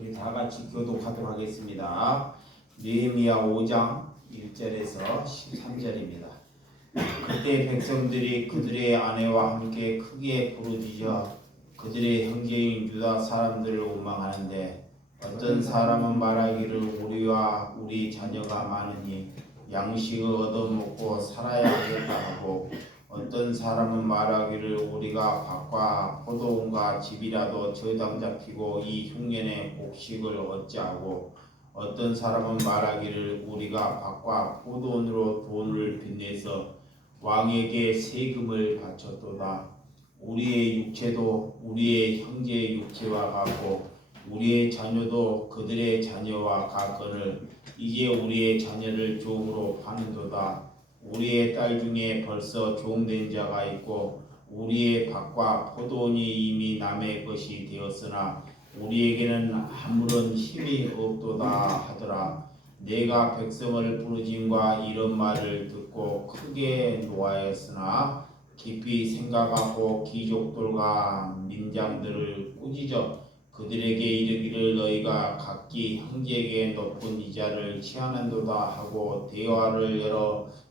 우리 다 같이 교독하도록 하겠습니다. 느헤미야 5장 1절에서 13절입니다. 그때 백성들이 그들의 아내와 함께 크게 부르짖어 그들의 형제인 유다 사람들을 원망하는데, 어떤 사람은 말하기를 우리와 우리 자녀가 많으니 양식을 얻어먹고 살아야 하겠다 하고, 어떤 사람은 말하기를 우리가 밭과 포도원과 집이라도 저당 잡히고 이 흉년에 곡식을 얻자고, 어떤 사람은 말하기를 우리가 밭과 포도원으로 돈을 빚내서 왕에게 세금을 바쳤도다. 우리의 육체도 우리의 형제의 육체와 같고 우리의 자녀도 그들의 자녀와 같거늘 이제 우리의 자녀를 종으로 파는도다. 우리의 딸 중에 벌써 종된 자가 있고 우리의 밭과 포도원이 이미 남의 것이 되었으나 우리에게는 아무런 힘이 없도다 하더라. 내가 백성을 부르짖음과 이런 말을 듣고 크게 노하였으나 깊이 생각하고 귀족들과 민장들을 꾸짖어 그들에게 이르기를 너희가 각기 형제에게 높은 이자를 취하는도다 하고 대화를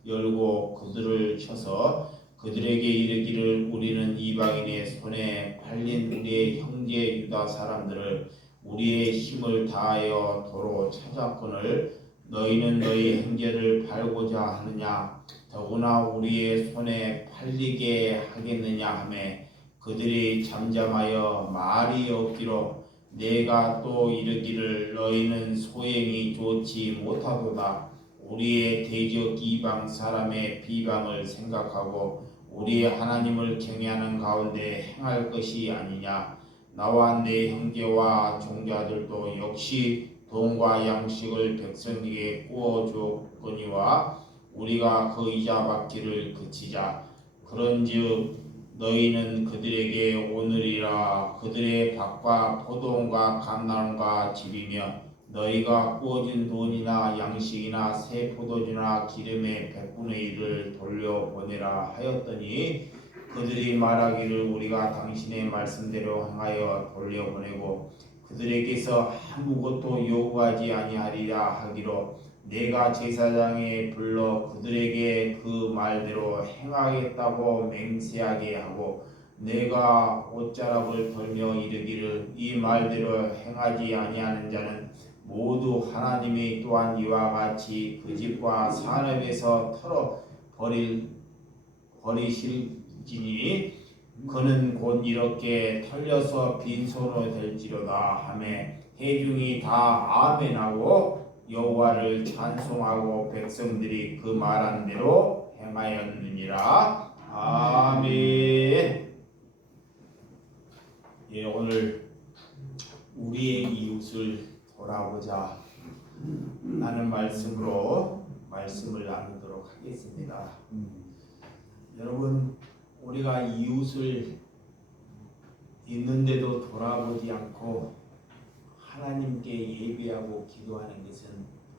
열고 그들을 쳐서 그들에게 이르기를 우리는 이방인의 손에 팔린 우리의 형제 유다 사람들을 우리의 힘을 다하여 도로 찾았거늘 너희는 너희 형제를 팔고자 하느냐? 더구나 우리의 손에 팔리게 하겠느냐 하매 그들이 잠잠하여 말이 없기로 내가 또 이르기를 너희는 소행이 좋지 못하도다. 우리의 대적 이방 사람의 비방을 생각하고 우리의 하나님을 경외하는 가운데 행할 것이 아니냐. 나와 내 형제와 종자들도 역시 돈과 양식을 백성에게 구워줬거니와 우리가 그 이자 받기를 그치자. 그런즉 너희는 그들에게 오늘이라 그들의 밭과 포도원과 감나무가 집이며 너희가 구워진 돈이나 양식이나 새 포도주나 기름의 100분의 1을 돌려보내라 하였더니 그들이 말하기를 우리가 당신의 말씀대로 행하여 돌려보내고 그들에게서 아무것도 요구하지 아니하리라 하기로 내가 제사장에 불러 그들에게 그 말대로 행하겠다고 맹세하게 하고 내가 옷자락을 덜며 이르기를 이 말대로 행하지 아니하는 자는 모두 하나님이 또한 이와 같이 그 집과 산업에서 털어 버리실지니 그는 곧 이렇게 털려서 빈손으로 될지로다 하매 회중이 다 아멘하고 여호와를 찬송하고 백성들이 그 말한 대로 행하였느니라. 아멘. 예, 오늘 우리의 이웃을 돌아보자 라는 말씀으로 말씀을 나누도록 하겠습니다. 여러분, 우리가 이웃을 있는데도 돌아보지 않고 하나님께 예배하고 기도하는 것은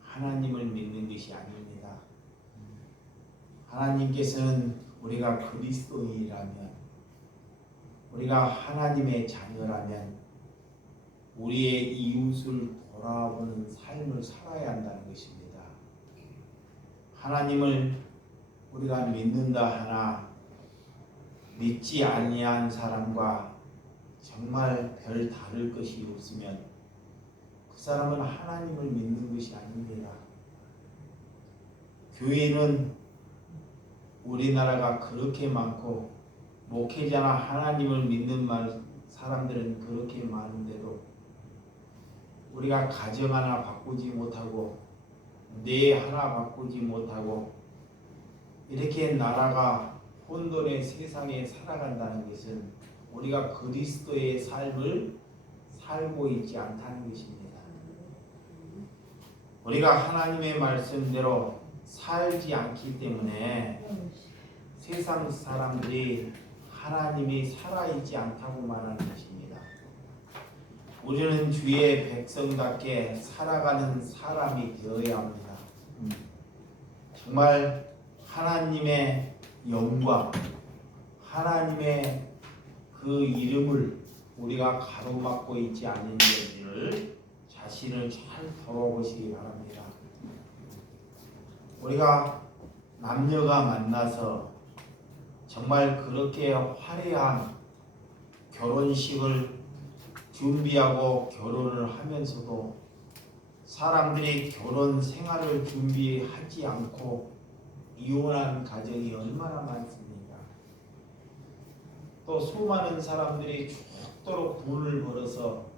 하나님을 믿는 것이 아닙니다. 하나님께서는 우리가 그리스도인이라면, 우리가 하나님의 자녀라면 우리의 이웃을 돌아보는 삶을 살아야 한다는 것입니다. 하나님을 우리가 믿는다 하나 믿지 아니한 사람과 정말 별 다를 것이 없으면 그 사람은 하나님을 믿는 것이 아닙니다. 교회는 우리나라가 그렇게 많고 목회자나 하나님을 믿는 사람들은 그렇게 많은데도 우리가 가정 하나 바꾸지 못하고 내 하나 바꾸지 못하고 이렇게 나라가 혼돈의 세상에 살아간다는 것은 우리가 그리스도의 삶을 살고 있지 않다는 것입니다. 우리가 하나님의 말씀대로 살지 않기 때문에 세상 사람들이 하나님이 살아있지 않다고 말하는 것입니다. 우리는 주의 백성답게 살아가는 사람이 되어야 합니다. 정말 하나님의 영광, 하나님의 그 이름을 우리가 가로막고 있지 않는지를 자신을 잘 돌아보시기 바랍니다. 우리가 남녀가 만나서 정말 그렇게 화려한 결혼식을 준비하고 결혼을 하면서도 사람들이 결혼 생활을 준비하지 않고 이혼한 가정이 얼마나 많습니까? 또 수많은 사람들이 죽도록 돈을 벌어서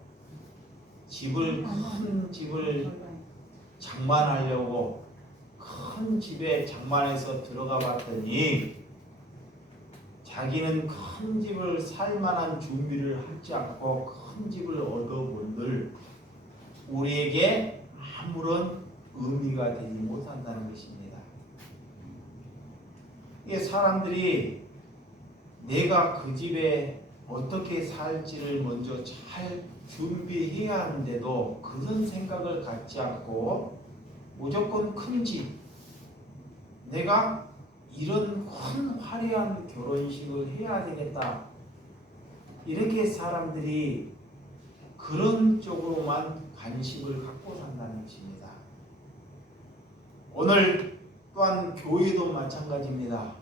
큰 집을 장만하려고 큰 집에 장만해서 들어가 봤더니 자기는 큰 집을 살 만한 준비를 하지 않고 큰 집을 얻어본들 우리에게 아무런 의미가 되지 못한다는 것입니다. 이게 사람들이 내가 그 집에 어떻게 살지를 먼저 잘 준비해야 하는데도 그런 생각을 갖지 않고 무조건 큰 집, 내가 이런 큰 화려한 결혼식을 해야 되겠다, 이렇게 사람들이 그런 쪽으로만 관심을 갖고 산다는 것입니다. 오늘 또한 교회도 마찬가지입니다.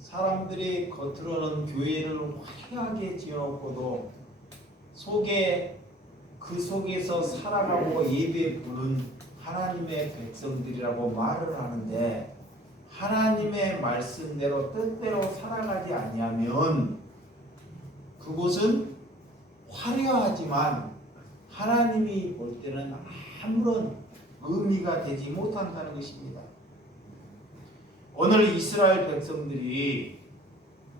사람들이 겉으로는 교회를 화려하게 지어놓고도 그 속에서 살아가고 예배 부른 하나님의 백성들이라고 말을 하는데, 하나님의 말씀대로 뜻대로 살아가지 아니하면 그곳은 화려하지만 하나님이 볼 때는 아무런 의미가 되지 못한다는 것입니다. 오늘 이스라엘 백성들이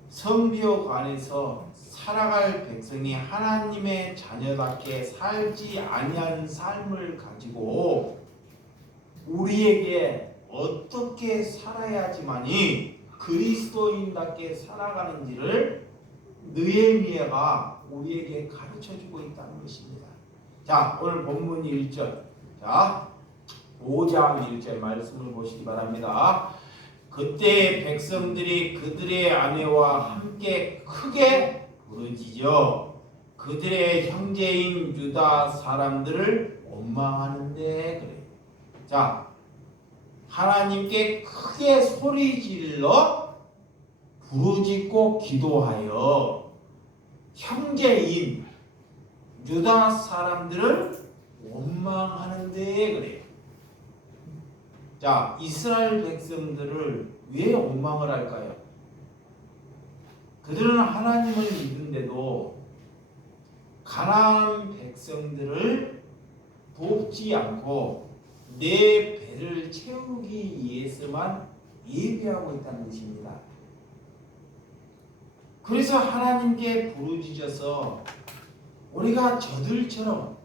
성벽 안에서 살아갈 백성이 하나님의 자녀답게 살지 아니한 삶을 가지고 우리에게 어떻게 살아야지만이 그리스도인답게 살아가는지를 느헤미야가 우리에게 가르쳐주고 있다는 것입니다. 자, 오늘 본문 1절, 자 5장 1절 말씀을 보시기 바랍니다. 그때 백성들이 그들의 아내와 함께 크게 부르짖어 그들의 형제인 유다 사람들을 원망하는데 그래. 자, 하나님께 크게 소리질러 부르짖고 기도하여 형제인 유다 사람들을 원망하는데 그래요. 자, 이스라엘 백성들을 왜 원망을 할까요? 그들은 하나님을 믿는데도 가나안 백성들을 돕지 않고 내 배를 채우기 위해서만 예배하고 있다는 것입니다. 그래서 하나님께 부르짖어서 우리가 저들처럼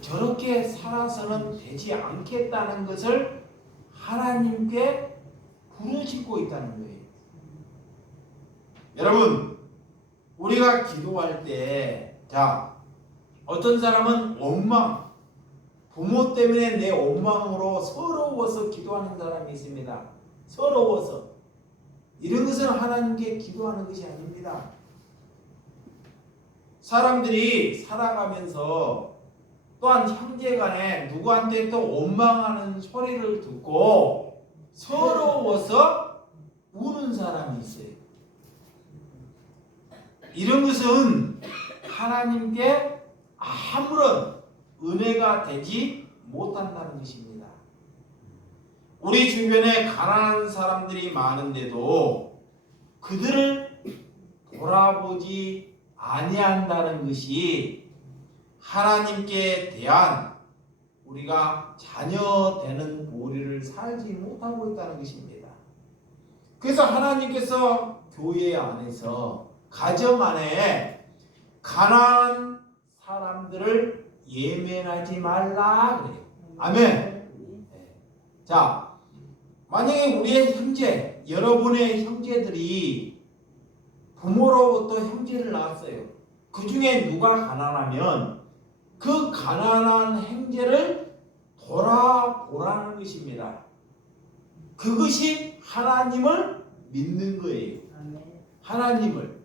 저렇게 살아서는 되지 않겠다는 것을 하나님께 부르짖고 있다는 거예요. 여러분, 우리가 기도할 때, 자, 어떤 사람은 원망, 부모 때문에 내 원망으로 서러워서 기도하는 사람이 있습니다. 서러워서. 이런 것은 하나님께 기도하는 것이 아닙니다. 사람들이 살아가면서 또한 형제간에 누구한테 또 원망하는 소리를 듣고 서러워서 우는 사람이 있어요. 이런 것은 하나님께 아무런 은혜가 되지 못한다는 것입니다. 우리 주변에 가난한 사람들이 많은데도 그들을 돌아보지 아니한다는 것이 하나님께 대한 우리가 자녀 되는 보리를 살지 못하고 있다는 것입니다. 그래서 하나님께서 교회 안에서 가정 안에 가난한 사람들을 예면하지 말라 그래요. 아멘. 자, 만약에 우리의 형제, 여러분의 형제들이 부모로부터 형제를 낳았어요. 그 중에 누가 가난하면 그 가난한 형제를 돌아보라는 것입니다. 그것이 하나님을 믿는 거예요. 하나님을.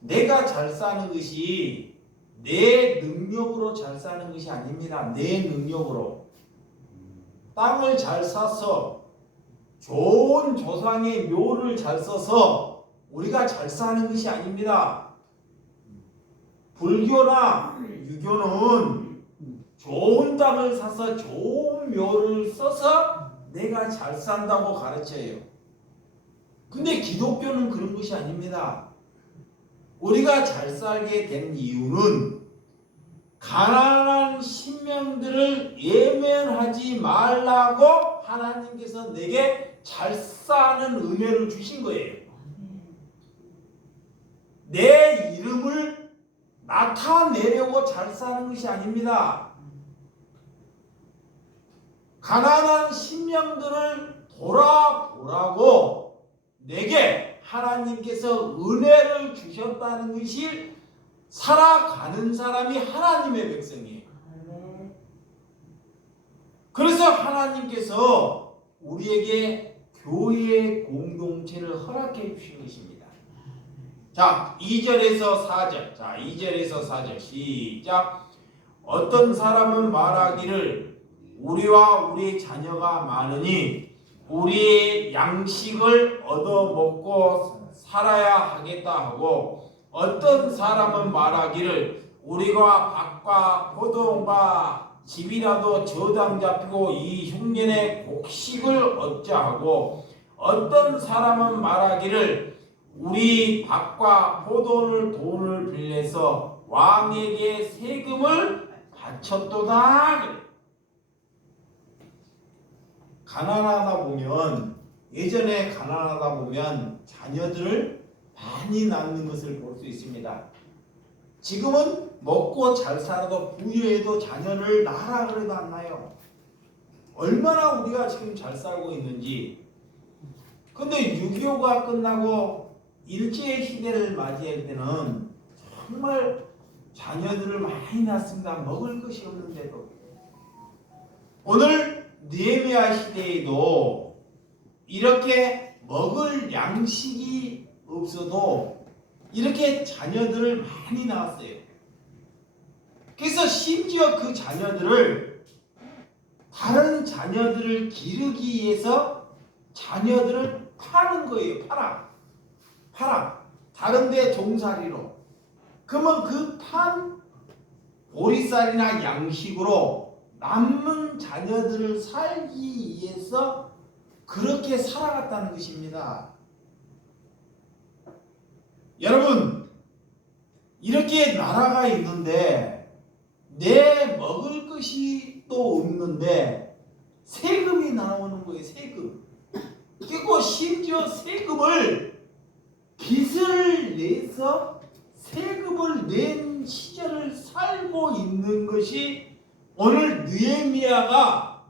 내가 잘 사는 것이 내 능력으로 잘 사는 것이 아닙니다. 내 능력으로. 땅을 잘 사서 좋은 조상의 묘를 잘 써서 우리가 잘 사는 것이 아닙니다. 불교나 유교는 좋은 땅을 사서 좋은 묘를 써서 내가 잘 산다고 가르쳐요. 근데 기독교는 그런 것이 아닙니다. 우리가 잘 살게 된 이유는 가난한 신명들을 예면하지 말라고 하나님께서 내게 잘 사는 은혜를 주신 거예요. 내 이름을 나타내려고 잘 사는 것이 아닙니다. 가난한 신명들을 돌아보라고 내게 하나님께서 은혜를 주셨다는 것이 살아가는 사람이 하나님의 백성이에요. 그래서 하나님께서 우리에게 교회의 공동체를 허락해 주신 것입니다. 자, 2절에서 4절. 자, 2절에서 4절 시작. 어떤 사람은 말하기를 우리와 우리 자녀가 많으니 우리의 양식을 얻어 먹고 살아야 하겠다 하고, 어떤 사람은 말하기를 우리가 밭과 포도원과 집이라도 저당 잡히고 이 흉년에 곡식을 얻자 하고, 어떤 사람은 말하기를 우리 밭과 포도원을 돈을 빌려서 왕에게 세금을 바쳤도다. 가난하다 보면, 예전에 가난하다 보면 자녀들을 많이 낳는 것을 볼 수 있습니다. 지금은 먹고 잘 살아도 부유해도 자녀를 낳으라 그래도 안 낳아요. 얼마나 우리가 지금 잘 살고 있는지. 근데 6.25가 끝나고 일제시대를 맞이할 때는 정말 자녀들을 많이 낳습니다. 먹을 것이 없는데도. 오늘 느헤미야 시대에도 이렇게 먹을 양식이 없어도 이렇게 자녀들을 많이 낳았어요. 그래서 심지어 그 자녀들을, 다른 자녀들을 기르기 위해서 자녀들을 파는 거예요. 팔아. 다른 데 종살이로. 그러면 그 판 보리쌀이나 양식으로 남은 자녀들을 살기 위해서 그렇게 살아갔다는 것입니다. 여러분, 이렇게 나라가 있는데 내 먹을 것이 또 없는데 세금이 나오는 거예요. 세금. 그리고 심지어 세금을 빚을 내서 세금을 낸 시절을 살고 있는 것이 오늘 느헤미야가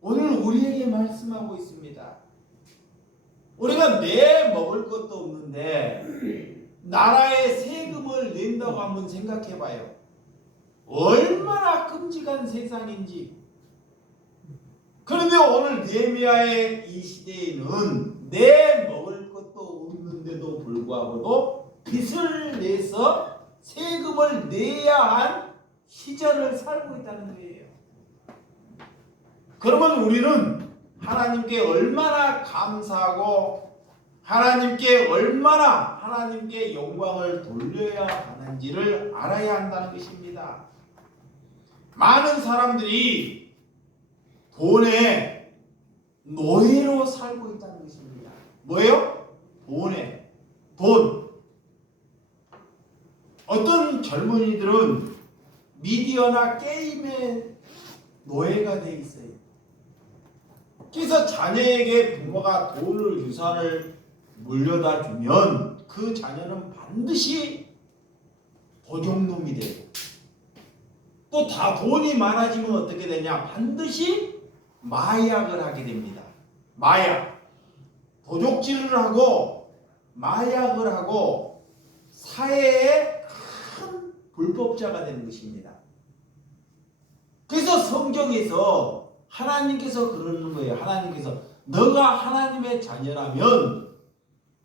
오늘 우리에게 말씀하고 있습니다. 우리가 내 먹을 것도 없는데 나라에 세금을 낸다고 한번 생각해 봐요. 얼마나 끔찍한 세상인지. 그런데 오늘 느헤미야의 이 시대에는 내 먹을 것도 없는데도 불구하고도 빚을 내서 세금을 내야 한 시절을 살고 있다는 거예요. 그러면 우리는 하나님께 얼마나 감사하고 하나님께 얼마나 하나님께 영광을 돌려야 하는지를 알아야 한다는 것입니다. 많은 사람들이 돈의 노예로 살고 있다는 것입니다. 뭐예요? 돈. 어떤 젊은이들은 미디어나 게임의 노예가 돼 있어요. 그래서 자녀에게 부모가 돈을, 유산을 물려다 주면 그 자녀는 반드시 도둑놈이 되고, 또 다 돈이 많아지면 어떻게 되냐? 반드시 마약을 하게 됩니다. 마약. 도둑질을 하고 마약을 하고 사회의 큰 불법자가 되는 것입니다. 그래서 성경에서 하나님께서 그러는 거예요. 하나님께서 너가 하나님의 자녀라면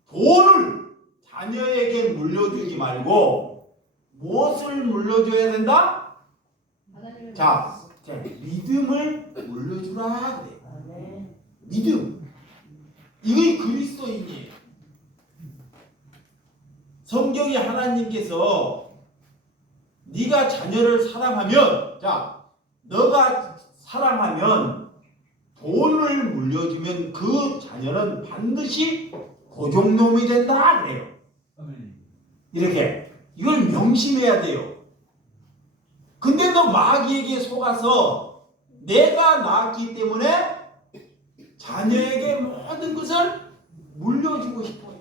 돈을 자녀에게 물려주지 말고 무엇을 물려줘야 된다? 하나님의 자, 믿음을 물려주라 그래. 아멘. 믿음. 이게 그리스도인이에요. 성경이 하나님께서 네가 자녀를 사랑하면, 자, 너가 사랑하면 돈을 물려주면 그 자녀는 반드시 도둑놈이 된다 그래요. 이렇게 이걸 명심해야 돼요. 근데 너 마귀에게 속아서 내가 낳았기 때문에 자녀에게 모든 것을 물려주고 싶어요.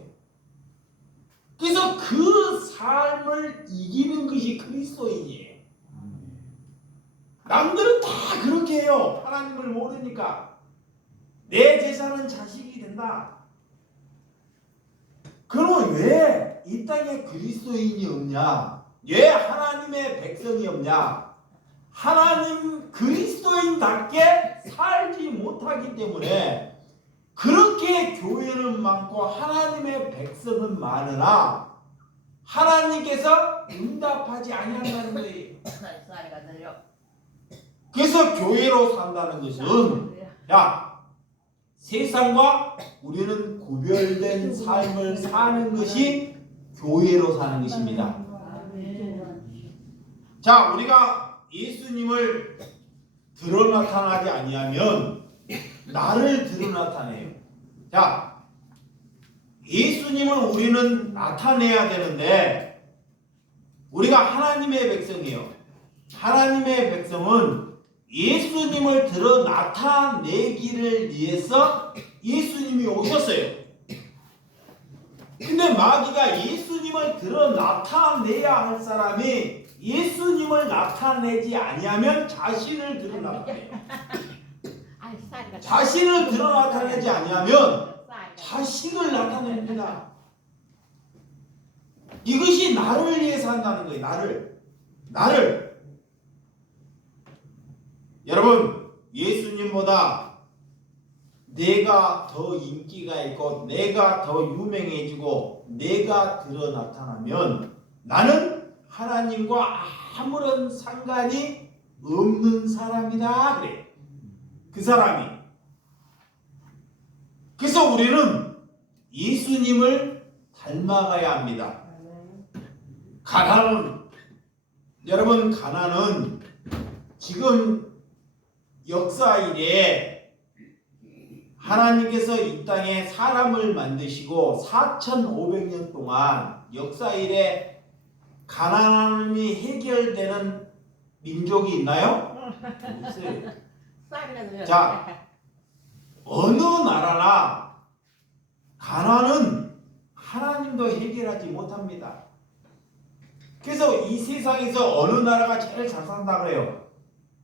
그래서 그 삶을 이기는 것이 그리스도인이에요. 남들은 다 그렇게 해요. 하나님을 모르니까. 내 제사는 자식이 된다. 그럼 왜 이 땅에 그리스도인이 없냐? 왜 하나님의 백성이 없냐? 하나님 그리스도인답게 살지 못하기 때문에 그렇게 교회는 많고 하나님의 백성은 많으나 하나님께서 응답하지 아니한다는 거예요. 그래서 교회로 산다는 것은, 야, 세상과 우리는 구별된 삶을 사는 것이 교회로 사는 것입니다. 자, 우리가 예수님을 드러 나타나지 아니하면 나를 드러 나타내요. 자, 예수님을 우리는 나타내야 되는데 우리가 하나님의 백성이에요. 하나님의 백성은 예수님을 드러 나타내기를 위해서 예수님이 오셨어요. 근데 마귀가 예수님을 드러 나타내야 할 사람이 예수님을 나타내지 아니하면 자신을 드러 나타내요. 자신을 드러 나타내지 아니하면 자식을 나타냅니다. 이것이 나를 위해서 한다는 거예요. 나를. 여러분, 예수님보다 내가 더 인기가 있고 내가 더 유명해지고 내가 드러 나타나면 나는 하나님과 아무런 상관이 없는 사람이다 그래. 그 사람이. 그래서 우리는 예수님을 닮아가야 합니다. 여러분, 가난은 지금 역사 이래 하나님께서 이 땅에 사람을 만드시고 4,500년 동안 역사 이래 가난함이 해결되는 민족이 있나요? 없어요. 자, 어느 나라나 가난은 하나님도 해결하지 못합니다. 그래서 이 세상에서 어느 나라가 제일 잘 산다 그래요?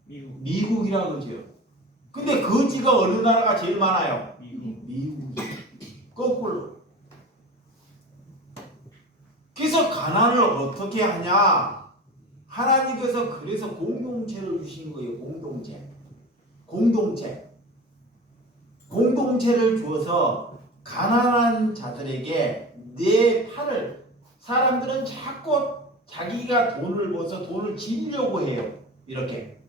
미국이라고 그러죠. 근데 거지가 어느 나라가 제일 많아요? 미국. 거꾸로. 그래서 가난을 어떻게 하냐? 하나님께서 그래서 공동체를 주신 거예요. 공동체를 주어서 가난한 자들에게 내 팔을, 사람들은 자꾸 자기가 돈을 벌어서 돈을 지려고 해요. 이렇게.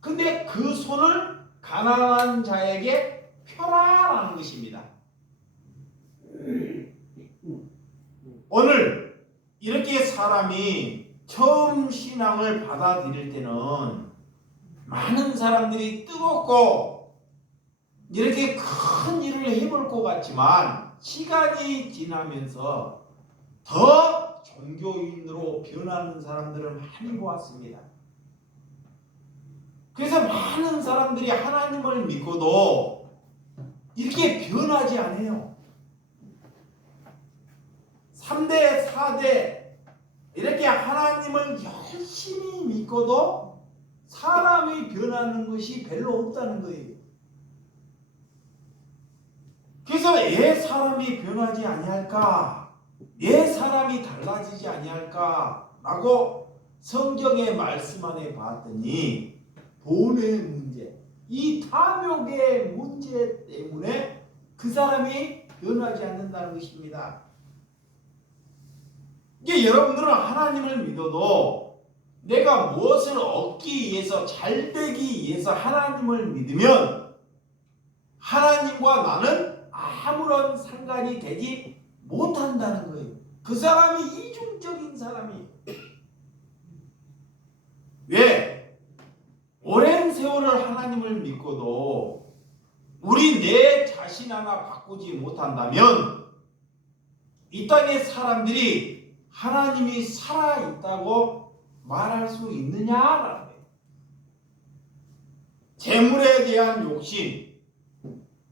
근데 그 손을 가난한 자에게 펴라라는 것입니다. 오늘 이렇게 사람이 처음 신앙을 받아들일 때는 많은 사람들이 뜨겁고 이렇게 큰 일을 해볼 것 같지만 시간이 지나면서 더 종교인으로 변하는 사람들을 많이 보았습니다. 그래서 많은 사람들이 하나님을 믿고도 이렇게 변하지 않아요. 3대, 4대 이렇게 하나님을 열심히 믿고도 사람이 변하는 것이 별로 없다는 거예요. 그래서 왜 사람이 변하지 아니할까? 왜 사람이 달라지지 아니할까? 라고 성경의 말씀 안에 봤더니 돈의 문제, 이 탐욕의 문제 때문에 그 사람이 변하지 않는다는 것입니다. 이게 여러분들은 하나님을 믿어도 내가 무엇을 얻기 위해서, 잘 되기 위해서 하나님을 믿으면 하나님과 나는 아무런 상관이 되지 못한다는 거예요. 그 사람이 이중적인 사람이에요. 왜? 오랜 세월을 하나님을 믿고도 우리 내 자신 하나 바꾸지 못한다면 이 땅의 사람들이 하나님이 살아있다고 말할 수 있느냐라는 거예요. 재물에 대한 욕심,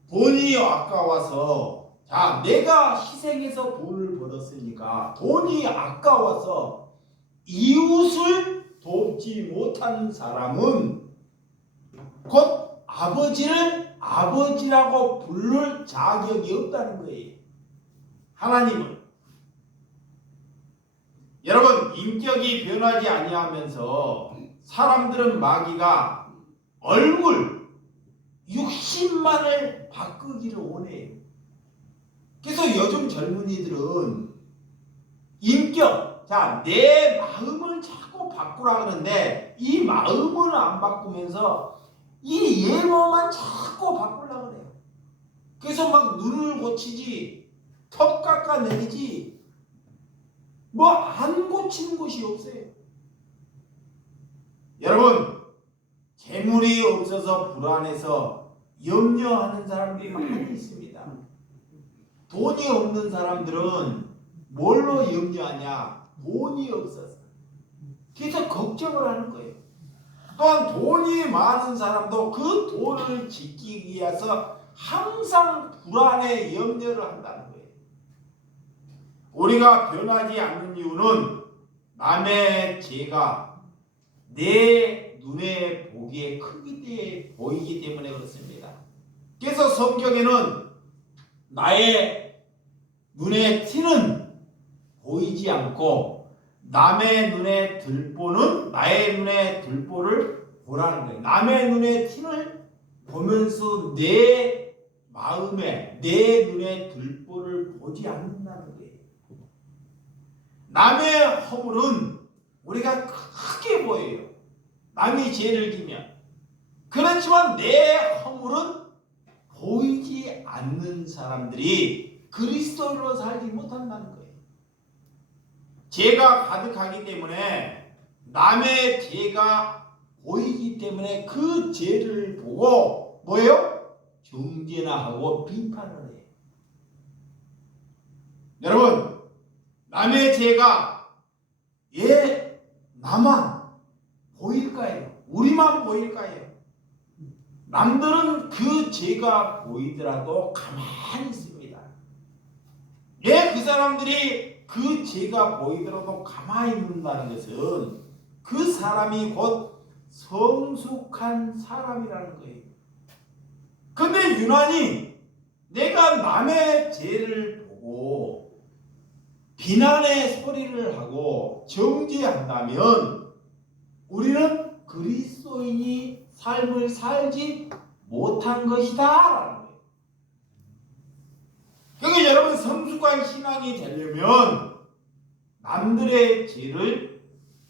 돈이 아까워서, 자, 내가 희생해서 돈을 벌었으니까 돈이 아까워서 이웃을 돕지 못하는 사람은 곧 아버지를 아버지라고 부를 자격이 없다는 거예요. 하나님은. 여러분, 인격이 변하지 아니하면서 사람들은 마귀가 얼굴, 육신만을 바꾸기를 원해요. 그래서 요즘 젊은이들은 인격, 자, 내 마음을 자꾸 바꾸라 그러는데 이 마음을 안 바꾸면서 이 외모만 자꾸 바꾸려고 그래요. 그래서 막 눈을 고치지, 턱 깎아내리지, 뭐 안 고치는 것이 없어요. 여러분, 재물이 없어서 불안해서 염려하는 사람들이 많이 있습니다. 돈이 없는 사람들은 뭘로 염려하냐? 돈이 없어서. 그래서 걱정을 하는 거예요. 또한 돈이 많은 사람도 그 돈을 지키기 위해서 항상 불안에 염려를 한다는 거예요. 우리가 변하지 않는 이유는 남의 죄가 내 눈에 보기에 크게 보이기 때문에 그렇습니다. 그래서 성경에는 나의 눈에 티는 보이지 않고 남의 눈에 들보는 나의 눈에 들보를 보라는 거예요. 남의 눈에 티를 보면서 내 마음에 내 눈에 들보를 보지 않는다는 거예요. 남의 허물은 우리가 크게 보여요. 남이 죄를 지면. 그렇지만 내 허물은 보이지 않는 사람들이 그리스도인으로 살지 못한다는 거예요. 죄가 가득하기 때문에 남의 죄가 보이기 때문에 그 죄를 보고 뭐예요? 정죄나 하고 비판을 해요. 여러분, 남의 죄가 나만 보일까요? 우리만 보일까요? 남들은 그 죄가 보이더라도 가만히 있습니다. 왜 그 사람들이 그 죄가 보이더라도 가만히 있는다는 것은 그 사람이 곧 성숙한 사람이라는 거예요. 근데 유난히 내가 남의 죄를 보고 비난의 소리를 하고 정죄한다면 우리는 그리스도인이 삶을 살지 못한 것이다. 그러니까 여러분, 성숙한 신앙이 되려면 남들의 죄를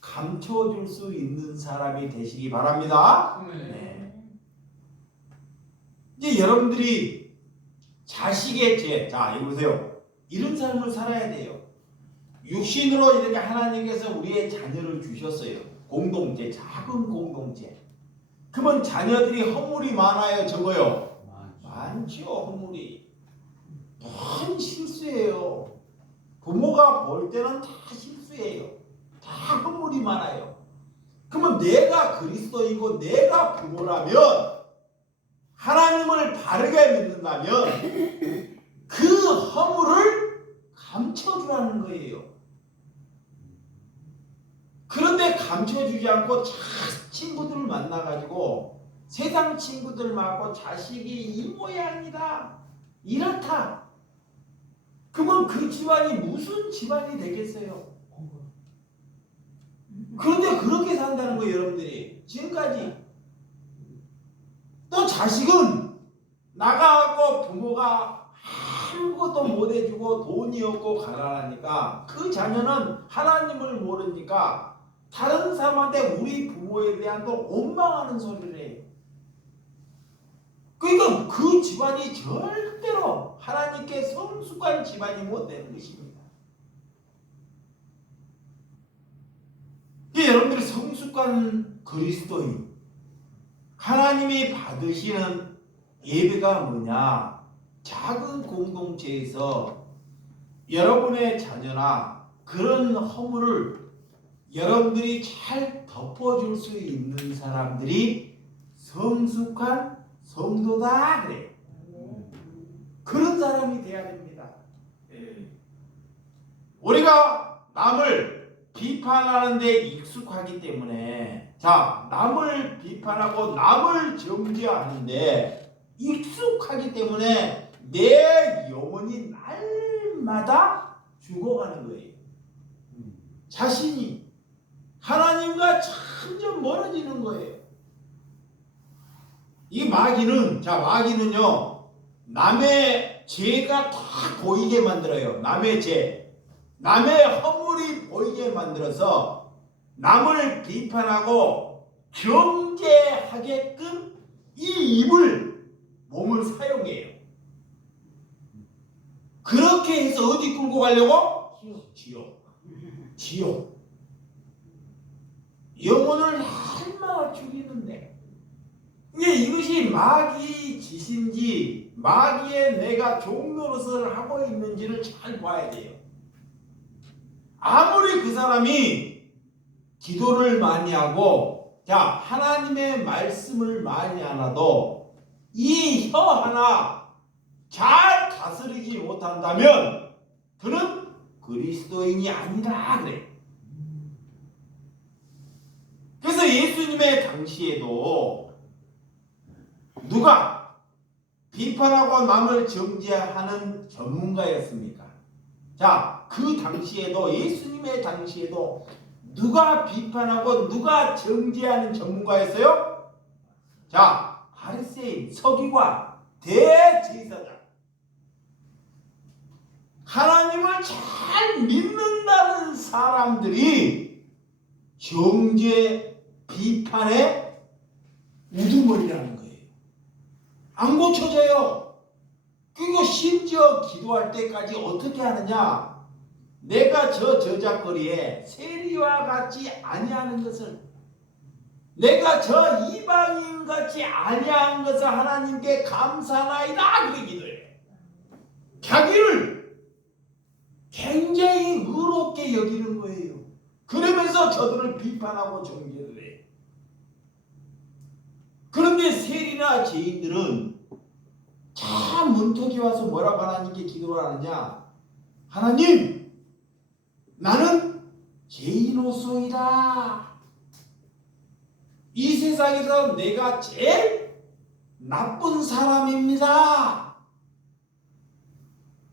감춰줄 수 있는 사람이 되시기 바랍니다. 네. 이제 여러분들이 자식의 죄, 자, 이거 보세요. 이런 삶을 살아야 돼요. 육신으로 이렇게 하나님께서 우리의 자녀를 주셨어요. 공동체, 작은 공동체. 그러면 자녀들이 허물이 많아요, 적어요? 많죠, 허물이. 다 실수예요. 부모가 볼 때는 다 실수예요. 다 허물이 많아요. 그러면 내가 그리스도이고 내가 부모라면, 하나님을 바르게 믿는다면 그 허물을 감춰주라는 거예요. 그런데 감춰주지 않고 친구들을 만나가지고 세상 친구들 만나고 자식이 이 모양이다, 이렇다. 그러면 그 집안이 무슨 집안이 되겠어요? 그런데 그렇게 산다는 거예요, 여러분들이. 지금까지. 또 자식은 나가고 부모가 아무것도 못 해주고 돈이 없고 가난하니까 그 자녀는 하나님을 모르니까 다른 사람한테 우리 부모에 대한 또 원망하는 소리를 해요. 그러니까 그 집안이 절대로 하나님께 성숙한 집안이 못 되는 것입니다. 여러분들이 성숙한 그리스도인, 하나님이 받으시는 예배가 뭐냐? 작은 공동체에서 여러분의 자녀나 그런 허물을 여러분들이 잘 덮어줄 수 있는 사람들이 성숙한 성도다 그래. 그런 사람이 돼야 됩니다. 우리가 남을 비판하는 데 익숙하기 때문에, 자, 남을 비판하고 남을 정죄하는데 익숙하기 때문에 내 영혼이 날마다 죽어가는 거예요. 자신이 하나님과 점점 멀어지는 거예요. 이 마귀는요, 남의 죄가 다 보이게 만들어요. 남의 죄, 남의 허물이 보이게 만들어서 남을 비판하고 정죄하게끔 이 입을, 몸을 사용해요. 그렇게 해서 어디 끌고 가려고? 지옥. 영혼을 얼마나 죽이는데. 이것이 마귀 짓인지 마귀의 내가 종노릇을 하고 있는지를 잘 봐야 돼요. 아무리 그 사람이 기도를 많이 하고, 자, 하나님의 말씀을 많이 안 하도 이 혀 하나 잘 다스리지 못한다면 그는 그리스도인이 아니라 그래. 그래서 예수님의 당시에도 누가 비판하고 남을 정죄하는 전문가였습니까? 자, 그 당시에도, 예수님의 당시에도 누가 비판하고 누가 정죄하는 전문가였어요? 자, 바리새인, 서기관, 대제사장. 하나님을 잘 믿는다는 사람들이 정죄, 비판의 우두머리라는 거예요. 안 고쳐져요. 그리고 심지어 기도할 때까지 어떻게 하느냐? 내가 저 저작거리에 세리와 같이 아니하는 것을, 내가 저 이방인같이 아니한 것을 하나님께 감사하나이다 그렇게 기도해. 자기를 굉장히 의롭게 여기는 거예요. 그러면서 저들을 비판하고 정죄를 해. 그런데 세리나 죄인들은 참 문턱이 와서 뭐라고 하나님께 기도를 하느냐? 하나님, 나는 죄인으로서이다. 이 세상에서 내가 제일 나쁜 사람입니다.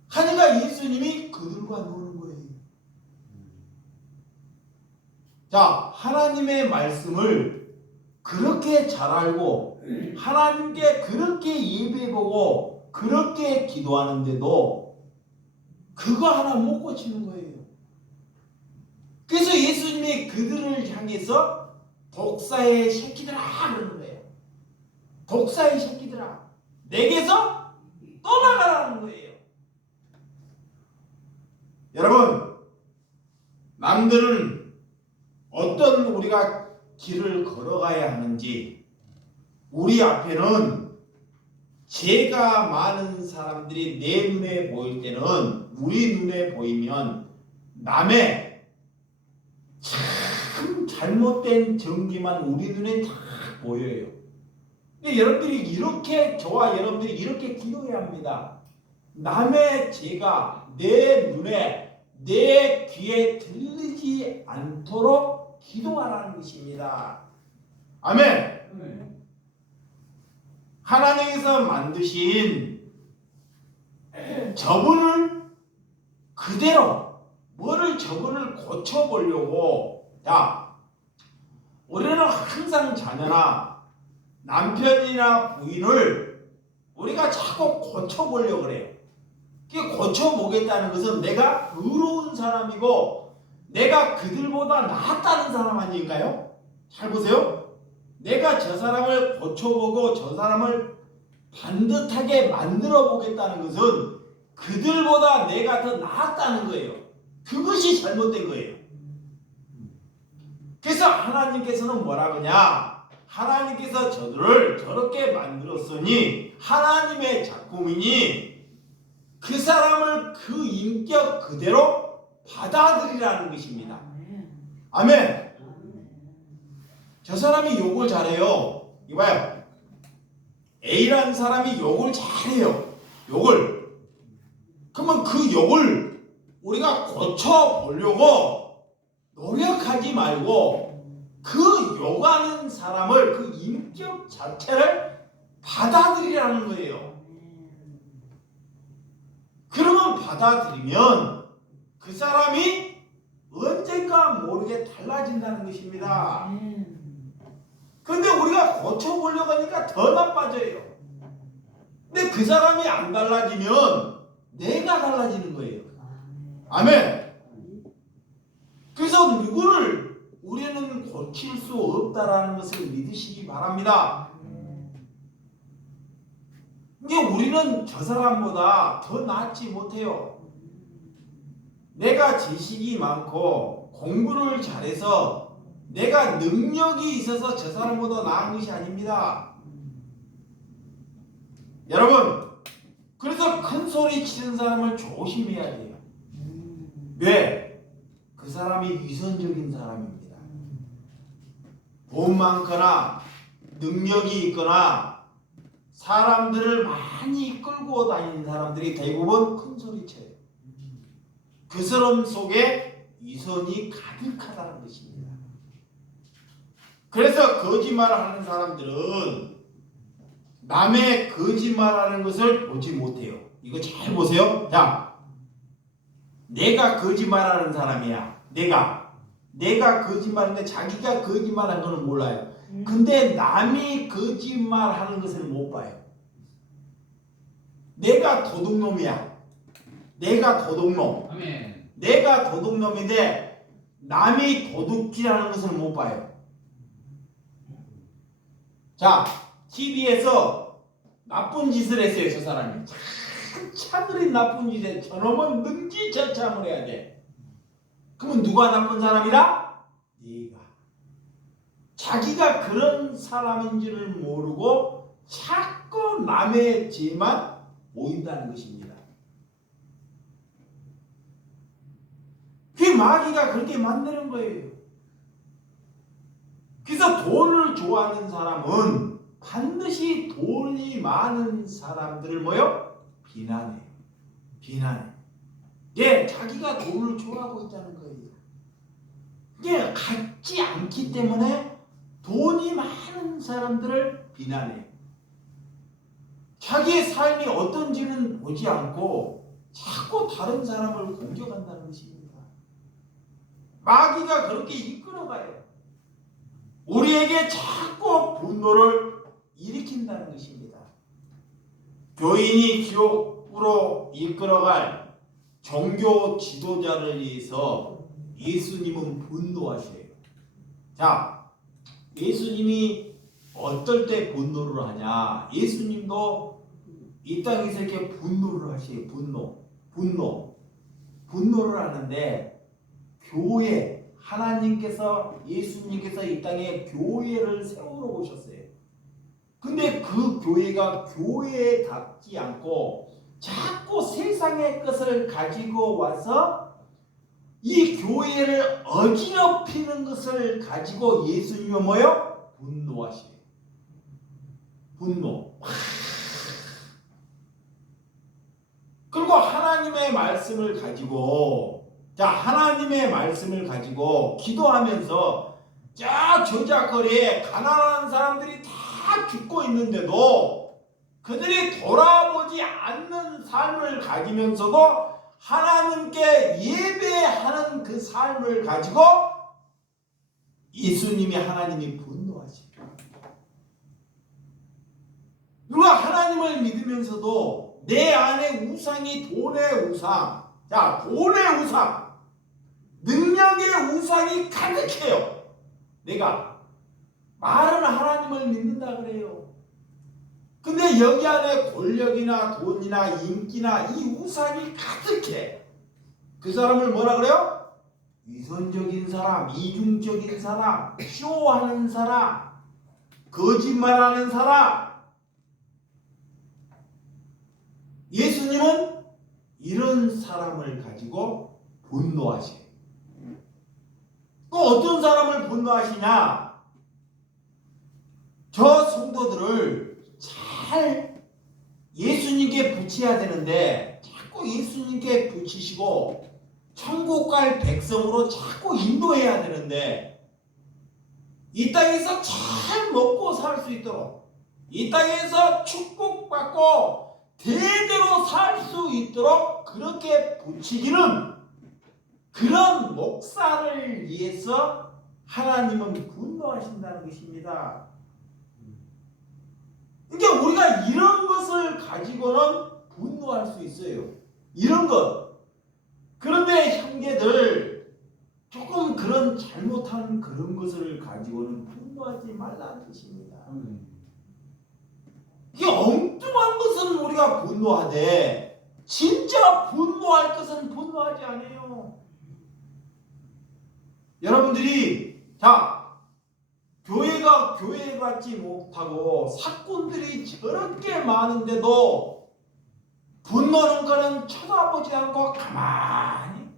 하니까 예수님이 그들과 노는 거예요. 자, 하나님의 말씀을 그렇게 잘 알고 하나님께 그렇게 예배보고 그렇게 기도하는데도 그거 하나 못 고치는 거예요. 그래서 예수님이 그들을 향해서 독사의 새끼들아 그러는 거예요. 독사의 새끼들아, 내게서 떠나가라는 거예요. 여러분, 남들은 어떤 우리가 길을 걸어가야 하는지, 우리 앞에는 죄가 많은 사람들이 내 눈에 보일 때는, 우리 눈에 보이면 남의 참 잘못된 정기만 우리 눈에 다 보여요. 근데 여러분들이 이렇게, 저와 여러분들이 이렇게 기도해야 합니다. 남의 죄가 내 눈에, 내 귀에 들리지 않도록 기도하라는 것입니다. 아멘. 하나님께서 만드신 저분을 그대로, 뭐를 저분을 고쳐보려고, 자, 우리는 항상 자녀나 남편이나 부인을 우리가 자꾸 고쳐보려고 그래요. 고쳐보겠다는 것은 내가 의로운 사람이고 내가 그들보다 낫다는 사람 아닌가요? 잘 보세요. 내가 저 사람을 고쳐보고 저 사람을 반듯하게 만들어 보겠다는 것은 그들보다 내가 더 낫다는 거예요. 그것이 잘못된 거예요. 그래서 하나님께서는 뭐라 그러냐? 하나님께서 저들을 저렇게 만들었으니 하나님의 작품이니 그 사람을 그 인격 그대로 받아들이라는 것입니다. 아멘. 저 사람이 욕을 잘해요. 이봐요. A라는 사람이 욕을 잘해요. 욕을. 그러면 그 욕을 우리가 고쳐보려고 노력하지 말고 그 욕하는 사람을 그 인격 자체를 받아들이라는 거예요. 그러면 받아들이면 그 사람이 언젠가 모르게 달라진다는 것입니다. 그런데 우리가 고쳐보려고 하니까 더 나빠져요. 근데 그 사람이 안 달라지면 내가 달라지는 거예요. 아멘. 그래서 누구를 우리는 고칠 수 없다라는 것을 믿으시기 바랍니다. 이게 우리는 저 사람보다 더 낫지 못해요. 내가 지식이 많고 공부를 잘해서 내가 능력이 있어서 저 사람보다 나은 것이 아닙니다. 여러분, 그래서 큰 소리 치는 사람을 조심해야 돼요. 왜? 그 사람이 위선적인 사람입니다. 돈 많거나 능력이 있거나 사람들을 많이 끌고 다니는 사람들이 대부분 큰 소리 쳐요. 그 사람 속에 위선이 가득하다는 것입니다. 그래서 거짓말하는 사람들은 남의 거짓말하는 것을 보지 못해요. 이거 잘 보세요. 자, 내가 거짓말하는 사람이야. 내가 거짓말하는데 자기가 거짓말한 거는 몰라요. 근데 남이 거짓말하는 것을 못 봐요. 내가 도둑놈이야. 내가 도둑놈. 아멘. 내가 도둑놈인데 남이 도둑질하는 것을 못 봐요. 자, TV에서 나쁜 짓을 했어요. 저 사람이 차들이 나쁜 짓에 저놈은 능지처참을 해야 돼. 그러면 누가 나쁜 사람이라? 네가. 자기가 그런 사람인 줄을 모르고 자꾸 남의 죄만 모인다는 것입니다. 그 마귀가 그렇게 만드는 거예요. 그래서 돈을 좋아하는 사람은 반드시 돈이 많은 사람들을 뭐요? 비난해. 예, 자기가 돈을 좋아하고 있다는 거예요. 이게 갖지 않기 때문에 돈이 많은 사람들을 비난해. 자기의 삶이 어떤지는 보지 않고 자꾸 다른 사람을 공격한다는 것입니다. 마귀가 그렇게 이끌어가요. 우리에게 자꾸 분노를 일으킨다는 것입니다. 교인이 지옥으로 이끌어갈 종교 지도자를 위해서 예수님은 분노하셔요. 자, 예수님이 어떨 때 분노를 하냐? 예수님도 이 땅에서 이렇게 분노를 하셔요. 분노를 하는데 교회, 하나님께서 예수님께서 이 땅에 교회를 세우러 오셨어요. 근데 그 교회가 교회에 닿지 않고 자꾸 세상의 것을 가지고 와서 이 교회를 어지럽히는 것을 가지고 예수님은 뭐요? 분노하시요. 분노. 그리고 하나님의 말씀을 가지고, 자, 하나님의 말씀을 가지고 기도하면서 저 저작거리에 가난한 사람들이 다 죽고 있는데도 그들이 돌아보지 않는 삶을 가지면서도 하나님께 예배하는 그 삶을 가지고 예수님이 하나님이 분노하십니다. 누가 하나님을 믿으면서도 내 안에 우상이 돈의 우상. 자, 돈의 우상. 능력의 우상이 가득해요. 내가 말은 하나님을 믿는다 그래요. 근데 여기 안에 권력이나 돈이나 인기나 이 우상이 가득해. 그 사람을 뭐라 그래요? 위선적인 사람, 이중적인 사람, 쇼하는 사람, 거짓말하는 사람. 예수님은 이런 사람을 가지고 분노하세요. 또 어떤 사람을 분노하시냐? 저 성도들을 잘 예수님께 붙여야 되는데 자꾸 예수님께 붙이시고 천국 갈 백성으로 자꾸 인도해야 되는데 이 땅에서 잘 먹고 살 수 있도록 이 땅에서 축복받고 대대로 살 수 있도록 그렇게 붙이기는 그런 목사를 위해서 하나님은 분노하신다는 것입니다. 그러니까 우리가 이런 것을 가지고는 분노할 수 있어요. 이런 것. 그런데 형제들 조금 그런 잘못한 그런 것을 가지고는 분노하지 말라는 뜻입니다. 이게 엉뚱한 것은 우리가 분노하되 진짜 분노할 것은 분노하지 않아요. 여러분들이 교회가 교회 같지 못하고 사건들이 저렇게 많은데도 분노하는 거는 쳐다보지 않고 가만히.